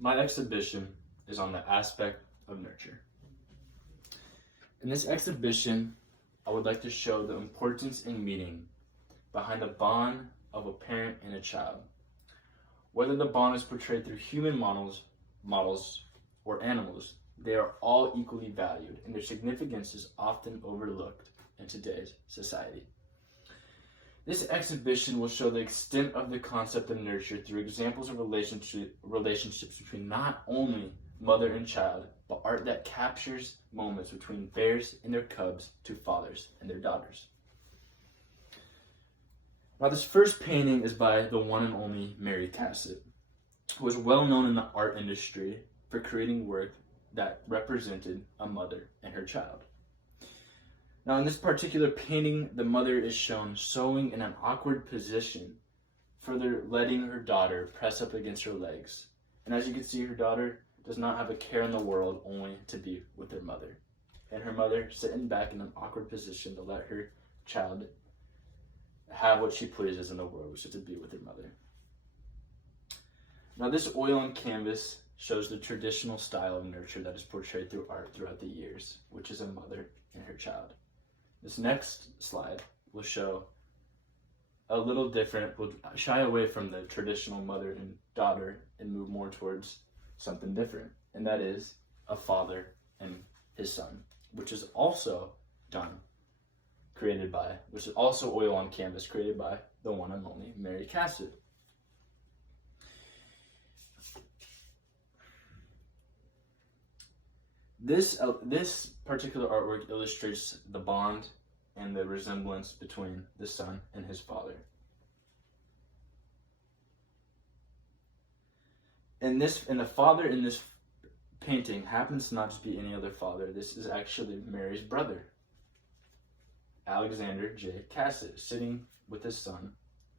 My exhibition is on the aspect of nurture. In this exhibition, I would like to show the importance and meaning behind the bond of a parent and a child. Whether the bond is portrayed through human models, or animals, they are all equally valued, and their significance is often overlooked in today's society. This exhibition will show the extent of the concept of nurture through examples of relationships between not only mother and child, but art that captures moments between bears and their cubs to fathers and their daughters. Now, this first painting is by the one and only Mary Cassatt, who was well known in the art industry for creating work that represented a mother and her child. Now, in this particular painting, the mother is shown sewing in an awkward position, further letting her daughter press up against her legs. And as you can see, her daughter does not have a care in the world, only to be with her mother. And her mother sitting back in an awkward position to let her child have what she pleases in the world, which is to be with her mother. Now, this oil on canvas shows the traditional style of nurture that is portrayed through art throughout the years, which is a mother and her child. This next slide will show a little different, we'll shy away from the traditional mother and daughter and move more towards something different, and that is a father and his son, which is also which is also oil on canvas, created by the one and only Mary Cassatt. This particular artwork illustrates the bond and the resemblance between the son and his father. And the father in this painting happens to not just be any other father. This is actually Mary's brother, Alexander J. Cassatt, sitting with his son,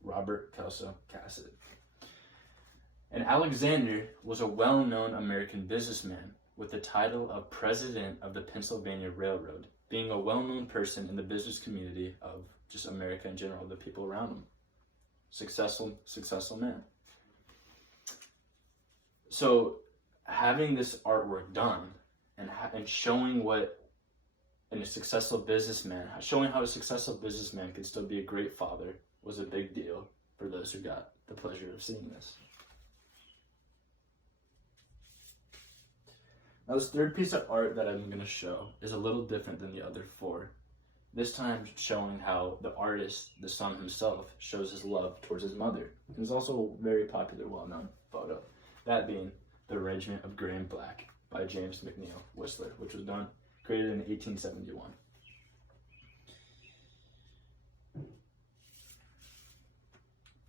Robert Kelso Cassatt. And Alexander was a well-known American businessman with the title of President of the Pennsylvania Railroad, being a well-known person in the business community of just America in general, the people around him. Successful man. So having this artwork done and showing showing how a successful businessman could still be a great father was a big deal for those who got the pleasure of seeing this. Now, this third piece of art that I'm going to show is a little different than the other four. This time showing how the artist, the son himself, shows his love towards his mother. It's also a very popular, well-known photo. That being The Regiment of Grey and Black by James McNeill Whistler, which was created in 1871.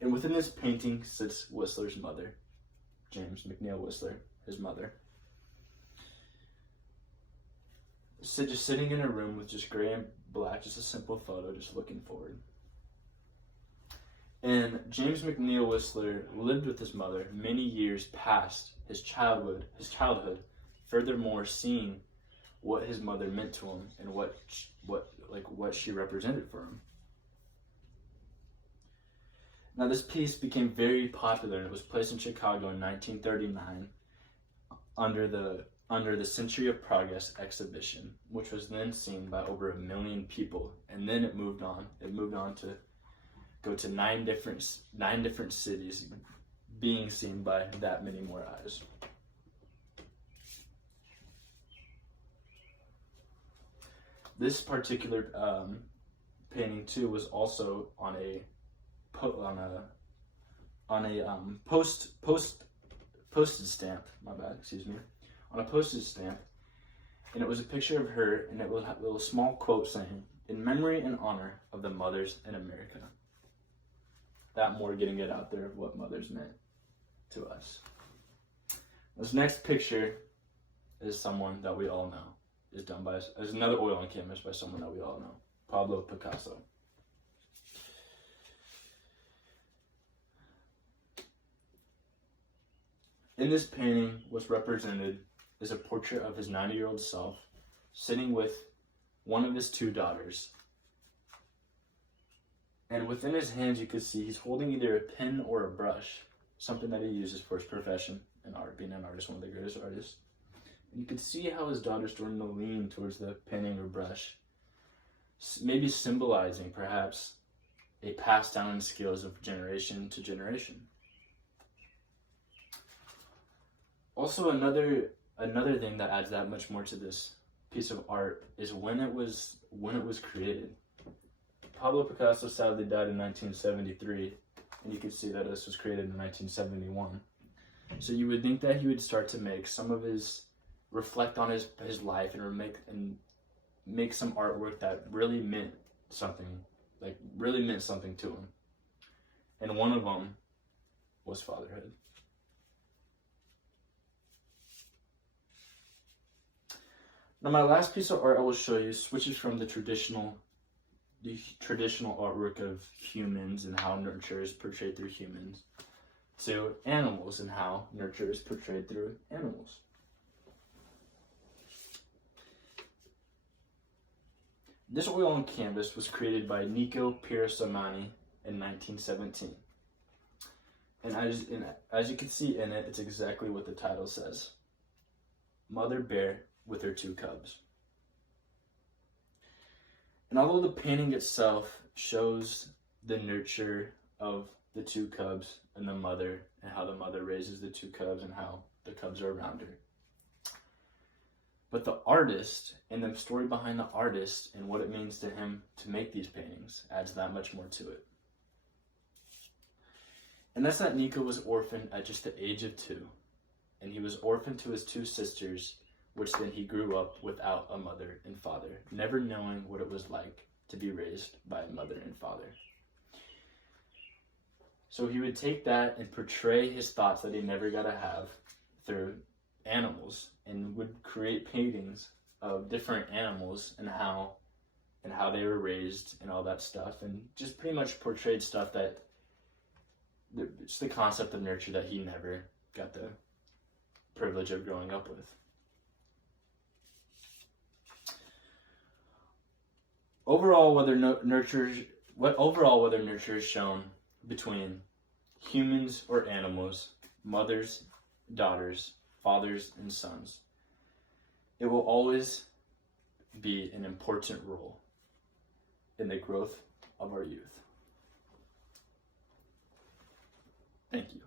And within this painting sits Whistler's mother, James McNeill Whistler, his mother. Just sitting in a room with just gray and black, just a simple photo, just looking forward. And James McNeill Whistler lived with his mother many years past his childhood, furthermore seeing what his mother meant to him and what she represented for him. Now, this piece became very popular, and it was placed in Chicago in 1939 under the Century of Progress exhibition, which was then seen by over 1 million people, and then it moved on to go to nine different cities, being seen by that many more eyes. This particular painting too was also on a postage stamp. On a postage stamp, and it was a picture of her, and it was a little small quote saying, "In memory and honor of the mothers in America." That more getting it out there of what mothers meant to us. This next picture is someone that we all know. Is another oil on canvas by someone that we all know, Pablo Picasso. In this painting, what's represented is a portrait of his 90-year-old self sitting with one of his 2 daughters. And within his hands, you could see he's holding either a pen or a brush. something that he uses for his profession in art, being an artist, one of the greatest artists. And you could see how his daughter's starting to lean towards the painting or brush, maybe symbolizing perhaps a passed down in skills of generation to generation. Also, another thing that adds that much more to this piece of art is when it was created. Pablo Picasso sadly died in 1973, and you can see that this was created in 1971. So you would think that he would start to make some of reflect on his life and make some artwork that really meant something to him. And one of them was fatherhood. Now my last piece of art I will show you switches from the traditional artwork of humans and how nurture is portrayed through humans to animals and how nurture is portrayed through animals. This oil on canvas was created by Nico Pirasamani in 1917. And as you can see in it, it's exactly what the title says. Mother bear with her two cubs. And although the painting itself shows the nurture of the two cubs and the mother, and how the mother raises the two cubs and how the cubs are around her, but the artist and the story behind the artist and what it means to him to make these paintings adds that much more to it. And that's that Nico was orphaned at just the age of 2. And he was orphaned to his 2 sisters, which then he grew up without a mother and father, never knowing what it was like to be raised by a mother and father. So he would take that and portray his thoughts that he never got to have through animals, and would create paintings of different animals and how they were raised and all that stuff, and just pretty much portrayed stuff that it's the concept of nurture that he never got the privilege of growing up with. Overall, whether nurture is shown between humans or animals, mothers, daughters, fathers, and sons, it will always be an important role in the growth of our youth. Thank you.